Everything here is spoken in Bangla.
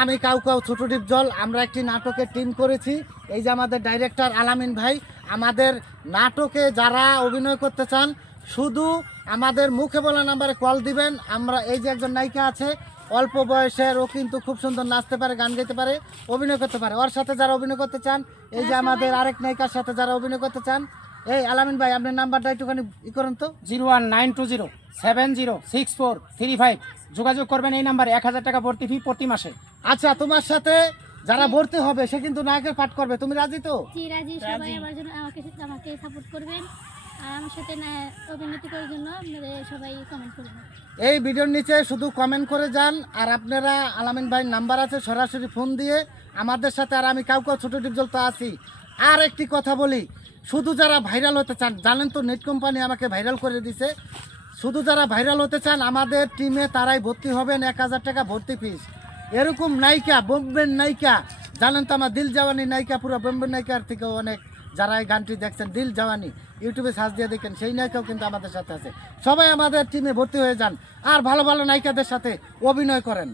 আমি কাউ কাউ ছোট ডিপজল আমরা একটি নাটকের টিম করেছি। এই যে আমাদের ডাইরেক্টর আলামিন ভাই, আমাদের নাটকে যারা অভিনয় করতে চান শুধু আমাদের মুখে বলা নাম্বারে কল দিবেন। আমরা এই যে একজন নায়িকা আছে অল্প বয়সের, ও কিন্তু খুব সুন্দর নাচতে পারে, গান গাইতে পারে, অভিনয় করতে পারে। ওর সাথে যারা অভিনয় করতে চান, এই যে আমাদের আরেক নায়িকার সাথে যারা অভিনয় করতে চান, এই আলামিন ভাই আপনার নাম্বারটা একটুখানি ই করুন তো। 01920706435 যোগাযোগ করবেন এই নাম্বারে। 1000 টাকা ভর্তি ফি প্রতি মাসে। আচ্ছা, তোমার সাথে যারা ভর্তি হবে সে কিন্তু নায়কের পাঠ করবে, তুমি রাজি তো? জি রাজি। সবাই আমার জন্য আমাকে সাপোর্ট করবেন আর আমার সাথে অভিনয় করার জন্য আপনারা সবাই কমেন্ট করবেন। এই ভিডিওর নিচে শুধু কমেন্ট করে যান। আর আপনারা আলামিন ভাইয়ের নাম্বার আছে, সরাসরি ফোন দিয়ে আমাদের সাথে। আর আমি কাউ ছোট ডিপজল তো আছি। আর একটি কথা বলি, শুধু যারা ভাইরাল হতে চান, জানেন তো নেট কোম্পানি আমাকে ভাইরাল করে দিছে, শুধু যারা ভাইরাল হতে চান আমাদের টিমে তারাই ভর্তি হবেন। 1000 টাকা ভর্তি ফিস। এরকম নায়িকা, বোম্বের নায়িকা, জানেন তো আমার দিল জাওয়ানি নায়িকা, পুরো বোম্বের নায়িকার থেকে অনেক, যারা এই গানটি দেখছেন দিল জাওয়ানি ইউটিউবে সার্চ দিয়ে দেখেন, সেই নায়িকাও কিন্তু আমাদের সাথে আছে। সবাই আমাদের টিমে ভর্তি হয়ে যান আর ভালো ভালো নায়িকাদের সাথে অভিনয় করেন।